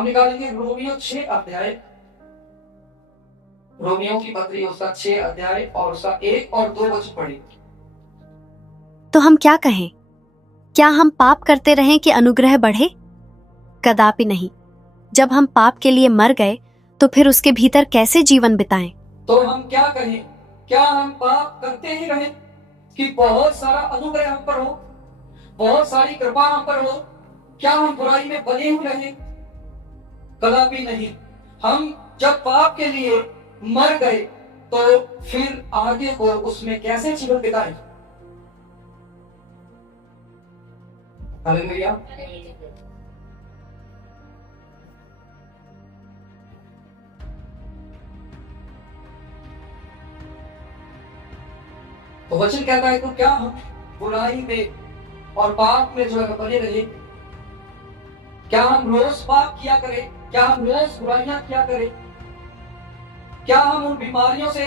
हम निकालेंगे रोमियो 6 अध्याय, रोमियो की पत्री उसका 6 अध्याय और उसका 1 और 2 वचन पढ़ेंगे। तो हम क्या कहें? क्या हम पाप करते रहें कि अनुग्रह बढ़े? कदापि नहीं। जब हम पाप के लिए मर गए तो फिर उसके भीतर कैसे जीवन बिताएं? तो हम क्या कहें? क्या हम पाप करते ही रहें कि बहुत सारा अनुग्रह हम पर हो, बहुत सारी कृपा हम पर हो? क्या हम बुराई में बने हुए रहें? कदापि नहीं। हम जब पाप के लिए मर गए तो फिर आगे को उसमें कैसे जीवन बिताएं? हालेलुया। तो वचन कहता है, तो क्या हम बुराई में और पाप में जो है बने रहे? क्या हम रोज पाप किया करें? क्या हम रोज बुराइयां किया करें? क्या हम उन बीमारियों से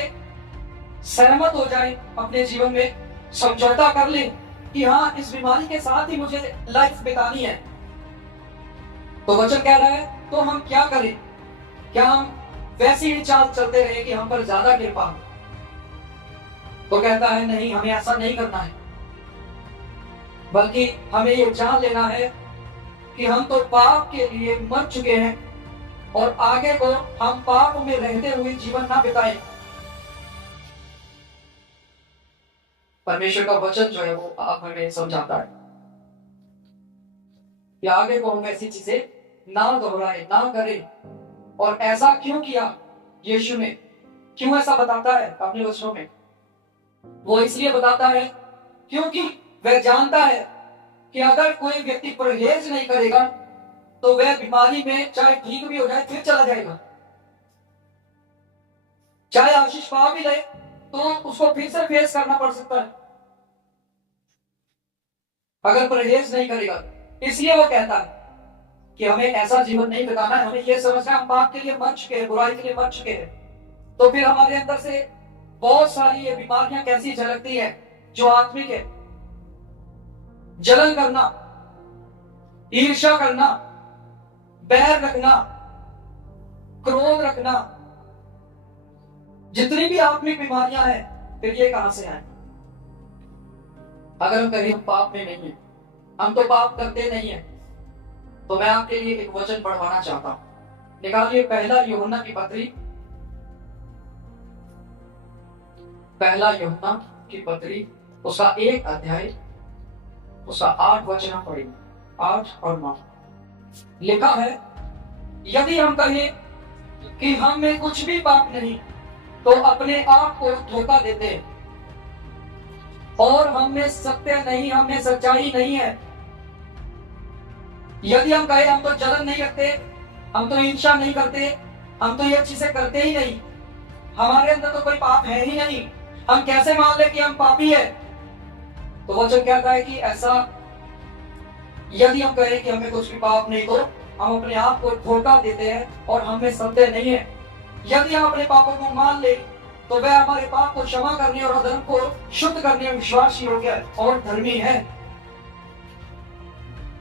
सहमत हो जाएं, अपने जीवन में समझौता कर लें कि हाँ, इस बीमारी के साथ ही मुझे लाइफ बितानी है? तो वचन कह रहा है, तो हम क्या करें? क्या हम वैसी ही चाल चलते रहे कि हम पर ज्यादा कृपा हो? तो कहता है नहीं, हमें ऐसा नहीं करना है, बल्कि हमें ये जान लेना है कि हम तो पाप के लिए मर चुके हैं और आगे को हम पाप में रहते हुए जीवन ना बिताएं। परमेश्वर का वचन जो है वो आप हमें समझाता है कि आगे को हम ऐसी चीजें ना दोहराए, ना करें। और ऐसा क्यों किया यीशु ने? क्यों ऐसा बताता है अपने वचनों में? वो इसलिए बताता है क्योंकि वह जानता है कि अगर कोई व्यक्ति परहेज नहीं करेगा तो वह बीमारी में चाहे ठीक भी हो जाए फिर चला जाएगा, चाहे आशीष पा भी ले तो उसको फिर से फेस करना पड़ सकता है अगर परहेज नहीं करेगा। इसलिए वो कहता है कि हमें ऐसा जीवन नहीं बिताना है। हमें यह समझना है हम पाप के लिए मर चुके हैं, बुराई के लिए मर चुके हैं, तो फिर हमारे अंदर से बहुत सारी ये बीमारियां कैसी झलकती है जो आत्मिक है। जलन करना, ईर्ष्या करना, बैर रखना, क्रोध रखना, जितनी भी आत्मिक बीमारियां हैं, फिर ये कहां से आए? अगर हम कहीं पाप में नहीं है, हम तो पाप करते नहीं है, तो मैं आपके लिए एक वचन पढ़वाना चाहता हूं। निकालिए पहला यूहन्ना की पत्री, पहला यूहन्ना की पत्री उसका 1 अध्याय उसका 8 वचन पढ़ेंगे, 8 और 9। लिखा है, यदि हम कहें कि हम में कुछ भी पाप नहीं तो अपने आप को धोखा देते हैं और हम में सत्य नहीं, हम में सच्चाई नहीं है। यदि हम कहें हम तो जलन नहीं रखते, हम तो हिंसा नहीं करते, हम तो ये चीजें करते ही नहीं, हमारे अंदर तो कोई पाप है ही नहीं, हम कैसे मान ले कि हम पापी है? तो वचन कहता है कि ऐसा यदि हम कहें कि हमें कुछ भी पाप नहीं तो हम अपने आप को धोखा देते हैं और हमें सत्य नहीं है। यदि हम अपने पापों को मान ले तो वह हमारे पाप को क्षमा करने और अधर्म को शुद्ध करने में विश्वासी योग्य और धर्मी है।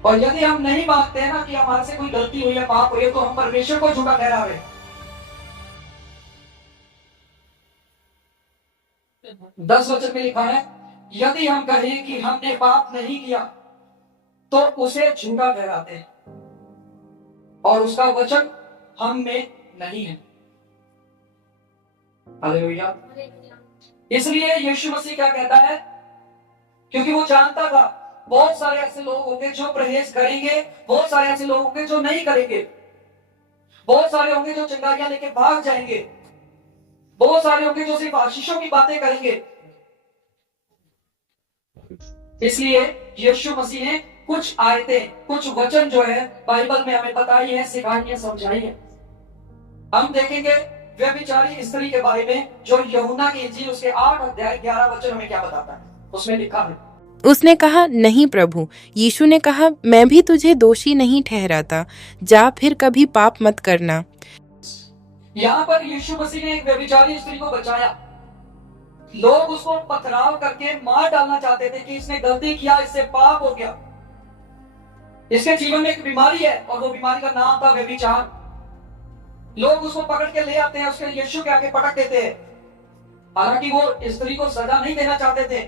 और यदि हम नहीं मानते हैं ना कि हमारे से कोई गलती हुई है, पाप हुई है, तो हम परमेश्वर को झूठा ठहरा रहे। 10 वचन में लिखा है, यदि हम कहें कि हमने पाप नहीं किया तो उसे झूठा ठहराते हैं और उसका वचन हम में नहीं है। हालेलुया। इसलिए यीशु मसीह क्या कहता है, क्योंकि वो जानता था बहुत सारे ऐसे लोग होंगे जो परहेज करेंगे, बहुत सारे ऐसे लोग होंगे जो नहीं करेंगे, बहुत सारे होंगे जो चिंगारियां लेके भाग जाएंगे, बहुत सारे होंगे जो सिर्फ आशीषों की बातें करेंगे। इसलिए यीशु मसीह ने कुछ आयतें, कुछ वचन जो है बाइबल में हमें बताई है, सिखाई है, समझाई है। हम देखेंगे व्यभिचारी स्त्री के बारे में जो यूहन्ना की इंजील उसके 8 अध्याय 11 वचन हमें क्या बताता है। उसमें लिखा है, उसने कहा, नहीं प्रभु। यीशु ने कहा, मैं भी तुझे दोषी नहीं ठहराता, जा फिर कभी पाप मत करना। यहाँ पर यीशु मसीह ने एक व्यभिचारी स्त्री को बचाया। लोग उसको पथराव करके मार डालना चाहते थे कि इसने गलती किया, इससे पाप हो गया। इसके जीवन में एक बीमारी है और वो बीमारी का नाम था व्यभिचार। लोग उसको पकड़ के ले आते हैं, उसके यीशु के आगे पटक देते हैं। हालांकि वो स्त्री को सजा नहीं देना चाहते थे,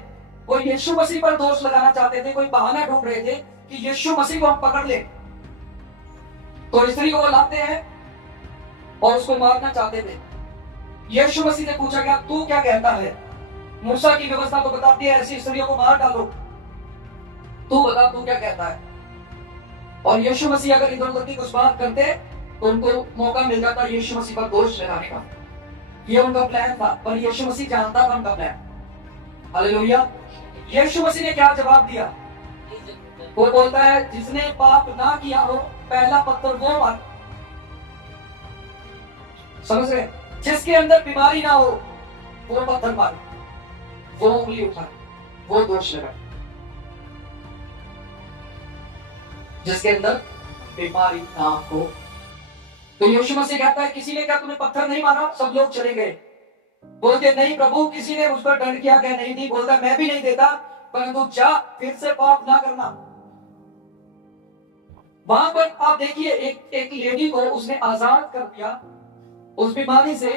वो यीशु मसीह पर दोष लगाना चाहते थे, कोई बहाना ढूंढ रहे थे कि यीशु मसीह को हम पकड़ ले। तो स्त्री को वो लाते हैं और उसको मारना चाहते थे। यीशु मसीह ने पूछा क्या तू क्या कहता है? मूसा की व्यवस्था तो बताती है ऐसी स्त्रियों को मार डालो, तू बता तू क्या कहता है? और यीशु मसीह अगर इधर उधर की कुछ बात करते तो उनको मौका मिल जाता यीशु मसीह पर दोष लगाने का। ये उनका प्लान था, पर यीशु मसीह जानता था उनका प्लान। हालेलुया। यीशु मसीह ने क्या जवाब दिया? वो बोलता है जिसने पाप ना किया हो पहला पत्थर वो मार। समझ रहे? जिसके अंदर बीमारी ना हो वो पत्थर मारे, वो उंगली उठाए, वो दोष लगाए। जिसके अंदर बीमारी ना हो। तो यीशु मसीह कहता है किसी ने क्या तुम्हें पत्थर नहीं मारा? सब लोग चले गए। बोलते नहीं प्रभु किसी ने मुझ पर दंड किया क्या? नहीं दी। बोलता मैं भी नहीं देता, परंतु जा फिर से पाप ना करना। वहां पर आप देखिए एक लेडी को उसने आजाद कर दिया उस बीमारी से,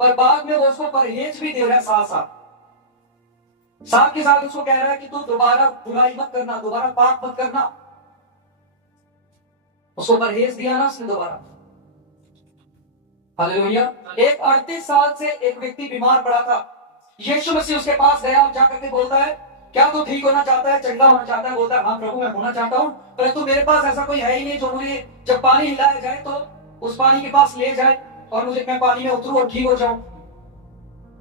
पर बाद में वो उसको परहेज भी दे रहा है साथ के साथ उसको कह रहा है कि तू दोबारा बुराई मत करना, दोबारा पाप मत करना। उसको परहेज दिया ना उसने दोबारा। हालेलुया। एक 38 साल से एक व्यक्ति बीमार पड़ा था। यीशु मसीह उसके पास गया और जाकर के बोलता है क्या तू ठीक होना चाहता है, चंगा होना चाहता है? बोलता है हाँ प्रभु मैं होना चाहता हूँ, परंतु मेरे पास ऐसा कोई है ही नहीं जो मुझे जब पानी हिलाया जाए तो उस पानी के पास ले जाए और मैं पानी में उतरूं और ठीक हो जाऊं।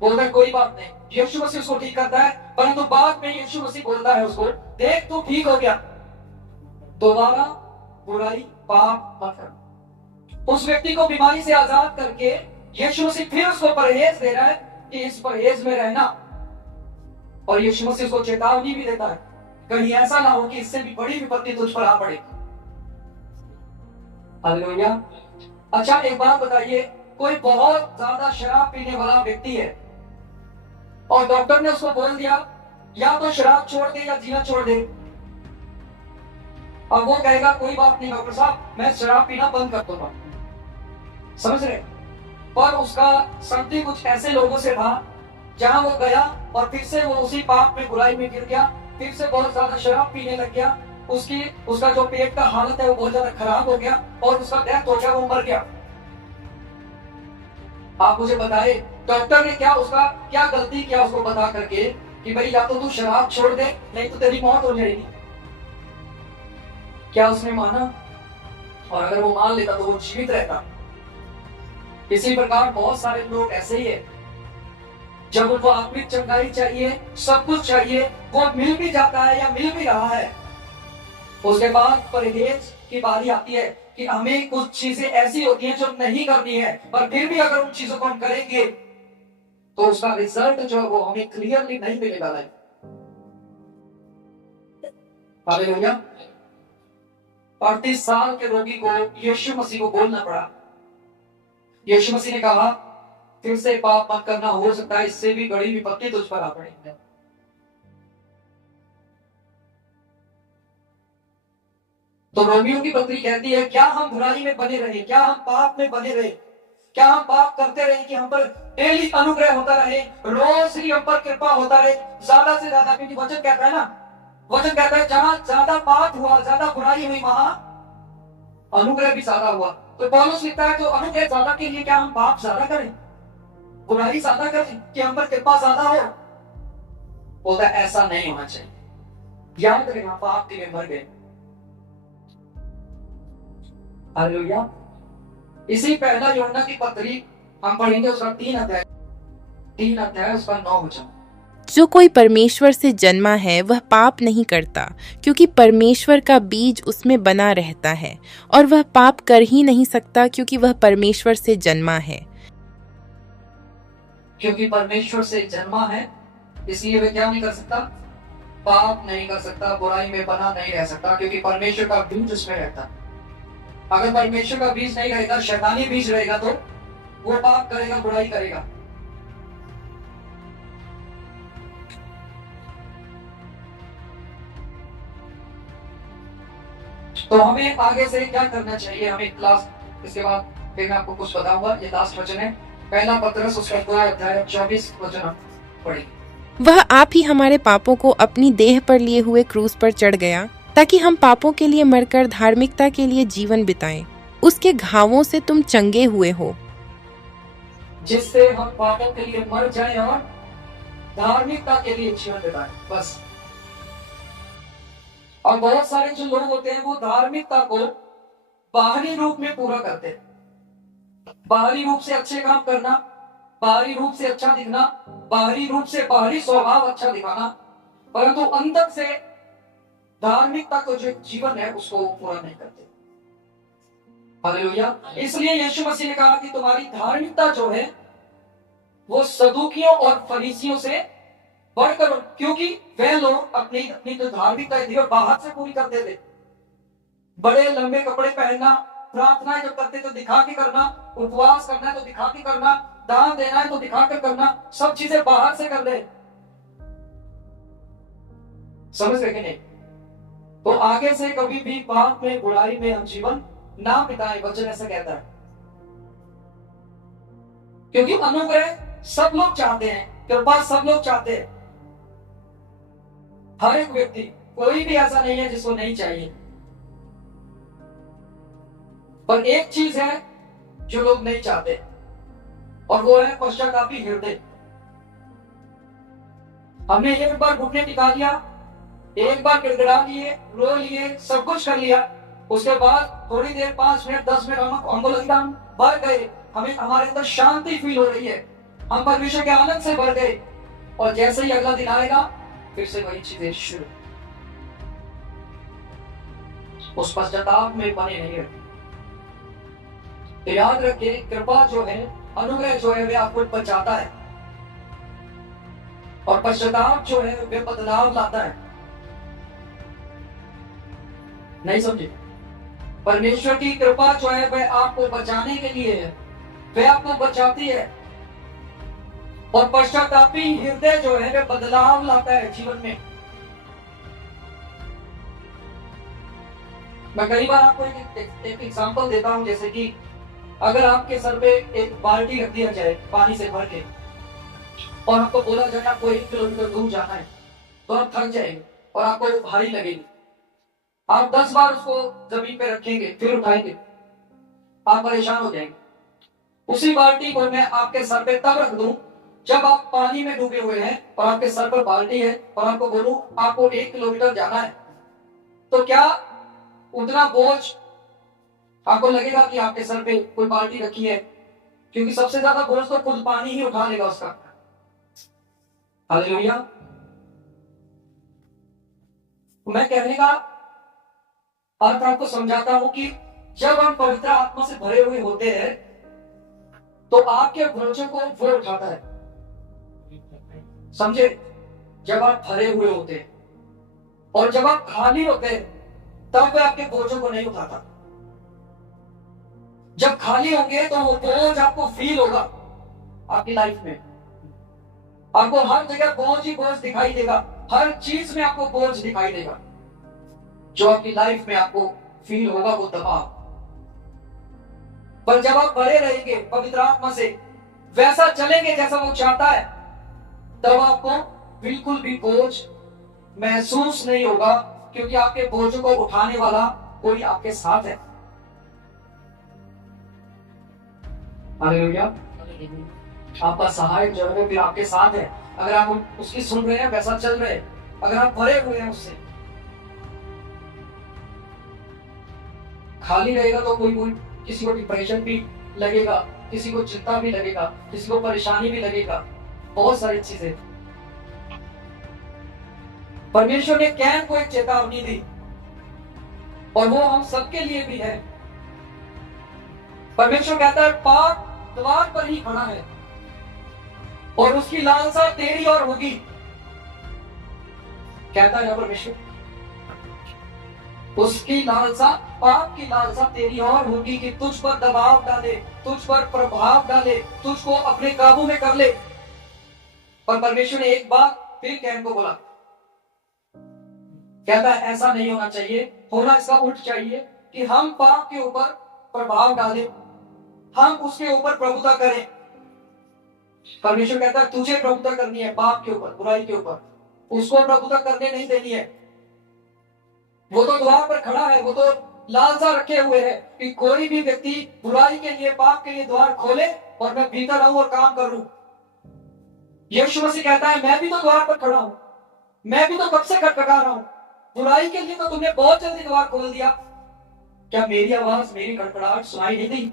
बोलता है कोई बात नहीं। यीशु मसीह उसको ठीक करता है, परंतु बाद में यीशु मसीह बोलता है उसको देख तू ठीक हो गया, दोबारा बुराई पाप मत कर। उस व्यक्ति को बीमारी से आजाद करके यीशु मसीह फिर उसको परहेज दे रहा है कि इस परहेज में रहना। और यीशु मसीह उसको चेतावनी भी देता है कहीं ऐसा ना हो कि इससे भी बड़ी विपत्ति तुझ पर आ पड़े। हालेलुया। अच्छा एक बात बताइए, कोई बहुत ज्यादा शराब पीने वाला व्यक्ति है और डॉक्टर ने उसको बोल दिया या तो शराब छोड़ दे या जीना छोड़ दे। अब वो कहेगा कोई बात नहीं डॉक्टर साहब मैं शराब पीना बंद कर दूंगा। समझ रहे? पर उसका संगति कुछ ऐसे लोगों से था जहां वो गया और फिर से वो उसी पाप में बुराई में गिर गया, फिर से बहुत ज्यादा शराब पीने लग गया। उसका जो पेट का हालत है वो बहुत ज्यादा खराब हो गया और उसका डेथ हो गया, वो मर गया। आप मुझे बताए डॉक्टर ने उसका क्या गलती किया उसको बता करके कि भाई या तो तू शराब छोड़ दे नहीं तो तेरी मौत हो जाएगी। क्या उसने माना? और अगर वो मान लेता तो वो जीवित रहता। इसी प्रकार बहुत सारे लोग ऐसे ही है, जब उनको आत्मिक चंगाई चाहिए, सब कुछ चाहिए, वो मिल भी जाता है या मिल भी रहा है, उसके बाद परहेज की बारी आती है कि हमें कुछ चीजें ऐसी होती हैं जो नहीं करनी है, पर फिर भी अगर उन चीजों को हम करेंगे तो उसका रिजल्ट जो है वो हमें क्लियरली नहीं मिलेगा। हालेलुया। 38 साल के रोगी को यीशु मसीह को बोलना पड़ा। यीशु मसीह ने कहा फिर से पाप मत करना, हो सकता है इससे भी बड़ी विपत्ति तुझ पर आ पड़े। तो रोमियों की पत्री कहती है क्या हम बुराई में बने रहे, क्या हम पाप में बने रहे, क्या हम पाप करते रहे कि हम पर डेली अनुग्रह होता रहे, रोज ही हम पर कृपा होता रहे ज्यादा से ज्यादा। क्योंकि वचन कहता है ना, वचन कहता है जहां ज्यादा पाप हुआ, ज्यादा बुराई हुई, वहां अनुग्रह भी ज्यादा हुआ। तो पौलुस लिखता है तो अनुग्रह ज्यादा के लिए क्या हम पाप ज्यादा करें, बुराई ज्यादा करें कि हम पर कृपा ज्यादा हो? बोलता है ऐसा नहीं होना चाहिए। याद रखना पाप के लिए मर गए। हालेलुया। इसी पहला यूहन्ना की पत्री हम पढ़ेंगे, उसका 3 अध्याय उसका 9 वचन। जो कोई परमेश्वर से जन्मा है वह पाप नहीं करता, क्योंकि परमेश्वर का बीज उसमें बना रहता है, और वह पाप कर ही नहीं सकता क्योंकि वह परमेश्वर से जन्मा है। क्योंकि परमेश्वर से जन्मा है इसलिए वह क्या नहीं कर सकता? पाप नहीं कर सकता, बुराई में बना नहीं रह सकता, क्योंकि परमेश्वर का बीज उसमें रहता। अगर परमेश्वर का बीज नहीं रहेगा, शैतानी बीज रहेगा, तो वो पाप करेगा, बुराई करेगा। तो हमें आगे से क्या करना चाहिए, हमें क्लास, इसके बाद फिर मैं आपको कुछ बताऊंगा। ये लास्ट वचन है, पहला पत्रस उसका 2 अध्याय 24 वचन हम पढ़ेंगे। वह आप ही हमारे पापों को अपनी देह पर लिए हुए क्रूस पर चढ़ गया, ताकि हम पापों के लिए मरकर धार्मिकता के लिए जीवन बिताएं। उसके घावों से तुम चंगे हुए हो, जिससे हम पापों के लिए मर जाएं और धार्मिकता के लिए जीवन बिताएं, बस। और बहुत सारे जो लोग होते हैं वो धार्मिकता को बाहरी रूप में पूरा करते हैं। बाहरी रूप से अच्छे काम करना, बाहरी रूप से अच्छा दिखना, बाहरी रूप से बाहरी स्वभाव अच्छा दिखाना, परंतु अंदर से धार्मिकता को जो जीवन है उसको पूरा नहीं करते। हालेलुया। इसलिए यीशु मसीह ने कहा कि तुम्हारी धार्मिकता जो है वो सदूकियों और फरीसियों से बढ़कर, क्योंकि वे लोग अपनी अपनी जो धार्मिकता थी वो बाहर से पूरी करते थे। बड़े लंबे कपड़े पहनना, प्रार्थनाएं जो करते तो दिखा के करना, उपवास करना है तो दिखा के करना, दान देना है तो दिखा कर करना, सब चीजें बाहर से कर ले। समझ रहे कि नहीं? तो आगे से कभी भी पाप में, बुराई में हम जीवन ना बिताएं, वचन ऐसा कहता है। क्योंकि अनुग्रह सब लोग चाहते हैं, कृपा सब लोग चाहते हैं, हर एक व्यक्ति, कोई भी ऐसा नहीं है जिसको नहीं चाहिए। पर एक चीज है जो लोग नहीं चाहते, और वो है पश्चातापी हृदय। हमने एक बार घुटने टिका लिया, एक बार गिड़गिड़ा लिए, रो लिए, सब कुछ कर लिया, उसके बाद थोड़ी देर 5 मिनट 10 मिनट हमको लगता हम भर गए, हमें हमारे अंदर शांति फील हो रही है, हम परमेश्वर के आनंद से भर गए, और जैसे ही अगला दिन आएगा फिर से वही चीजें शुरू। उस पश्चाताप में बने नहीं रहते। तो याद रखिए, कृपा जो है, अनुग्रह जो है, वे आपको बचाता है, और पश्चाताप जो है वे बदलाव लाता है। नहीं समझे? परमेश्वर की कृपा जो है वह आपको बचाने के लिए है, वह आपको बचाती है, और पश्चातापी हृदय जो है वह बदलाव लाता है जीवन में। मैं कई बार आपको एक एग्जांपल देता हूं, जैसे कि अगर आपके सर पे एक बाल्टी रख दिया जाए पानी से भर के, और आपको बोला जाए आपको 1 किलोमीटर दूर जाना है, तो आप थक जाएंगे और आपको भारी लगेगी। आप 10 बार उसको जमीन पे रखेंगे, फिर उठाएंगे, आप परेशान हो जाएंगे। उसी बाल्टी को मैं आपके सर पे तब रख दूं जब आप पानी में डूबे हुए हैं और आपके सर पर बाल्टी है, और आपको बोलूं आपको 1 किलोमीटर जाना है, तो क्या उतना बोझ आपको लगेगा कि आपके सर पे कोई बाल्टी रखी है? क्योंकि सबसे ज्यादा बोझ तो खुद पानी ही उठा लेगा उसका। हालेलुया। मैं कहने का अर्थ आपको समझाता हूं कि जब हम पवित्र आत्मा से भरे हुए होते हैं तो आपके बोझों को वो उठाता है। समझे? जब आप भरे हुए होते हैं, और जब आप खाली होते हैं तब वह आपके बोझों को नहीं उठाता। जब खाली होंगे तो वो बोझ आपको फील होगा आपकी लाइफ में, आपको हर जगह बोझ ही बोझ दिखाई देगा, हर चीज में आपको बोझ दिखाई देगा। जो आपकी लाइफ में आपको फील होगा वो दबाव। पर जब आप भरे रहेंगे पवित्र आत्मा से, वैसा चलेंगे जैसा वो चाहता है, तब आपको बिल्कुल भी बोझ महसूस नहीं होगा, क्योंकि आपके बोझों को उठाने वाला कोई आपके साथ है। हालेलुया। आपका सहायक जो है फिर आपके साथ है। अगर आप उसकी सुन रहे हैं, वैसा चल रहे हैं, अगर आप भरे हुए हैं उससे। खाली रहेगा तो कोई किसी को डिप्रेशन भी लगेगा, किसी को चिंता भी लगेगा, किसी को परेशानी भी लगेगा, बहुत सारी चीजें। परमेश्वर ने कैन को एक चेतावनी दी, और वो हम सबके लिए भी है। परमेश्वर कहता है पाप द्वार पर ही खड़ा है, और उसकी लालसा तेरी और होगी। कहता है परमेश्वर, उसकी लालसा, पाप की लालसा तेरी और होगी कि तुझ पर दबाव डाले, तुझ पर प्रभाव डाले, तुझको अपने काबू में कर ले। पर परमेश्वर ने एक बार फिर कैन को बोला, कहता है ऐसा नहीं होना चाहिए, होना इसका उल्ट चाहिए कि हम पाप के ऊपर प्रभाव डालें, हम उसके ऊपर प्रभुता करें। परमेश्वर कहता है तुझे प्रभुता करनी है पाप के ऊपर, बुराई के ऊपर, उसको प्रभुता करने नहीं देनी है। वो तो द्वार पर खड़ा है, वो तो लालसा रखे हुए है कि कोई भी व्यक्ति बुराई के लिए, पाप के लिए द्वार खोले और मैं भीतर रहूं और काम करूं। यीशु मसीह कहता है मैं भी तो द्वार पर खड़ा हूं, मैं भी तो कब से खटखटा रहा हूं, बुराई के लिए तो तुमने बहुत जल्दी द्वार खोल दिया, क्या मेरी आवाज, मेरी खटखड़ाहट सुनाई नहीं दी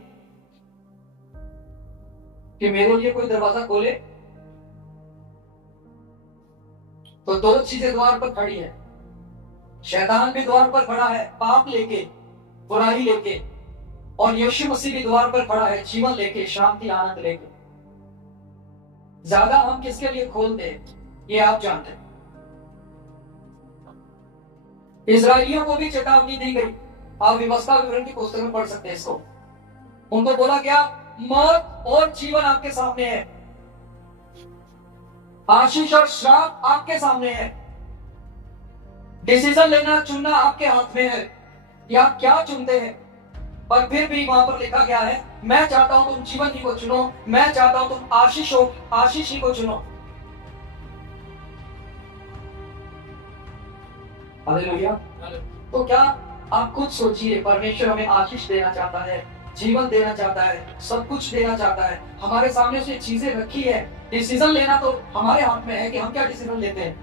कि मेरे लिए कोई दरवाजा खोले? तो दो चीजें द्वार पर खड़ी है, शैतान भी द्वार पर खड़ा है पाप लेके, बुराई लेके, और यीशु मसीह भी द्वार पर खड़ा है जीवन लेके, शांति आनंद लेके। ज्यादा हम किसके लिए खोलते हैं ये आप जानते हैं। इजराइलियों को भी चेतावनी दी गई, आप व्यवस्था विवरण की पुस्तक में पढ़ सकते हैं इसको। उनको बोला गया मौत और जीवन आपके सामने है, आशीष और श्राप आपके सामने है, डिसीजन लेना, चुनना आपके हाथ में है, या क्या चुनते हैं। पर फिर भी वहां पर लिखा गया है मैं चाहता हूं तुम जीवन ही को चुनो, मैं चाहता हूं तुम आशीष ही को चुनो। हालेलुया। तो क्या आप खुद सोचिए, परमेश्वर हमें आशीष देना चाहता है, जीवन देना चाहता है, सब कुछ देना चाहता है, हमारे सामने उसने चीजें रखी है, डिसीजन लेना तो हमारे हाथ में है कि हम क्या डिसीजन लेते हैं।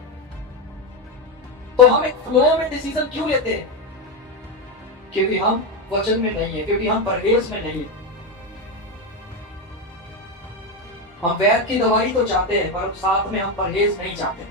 तो हम एक फ्लो में डिसीजन क्यों लेते हैं? क्योंकि हम वचन में नहीं है, क्योंकि हम परहेज में नहीं है। हम वैद्य की दवाई तो चाहते हैं पर साथ में हम परहेज नहीं चाहते।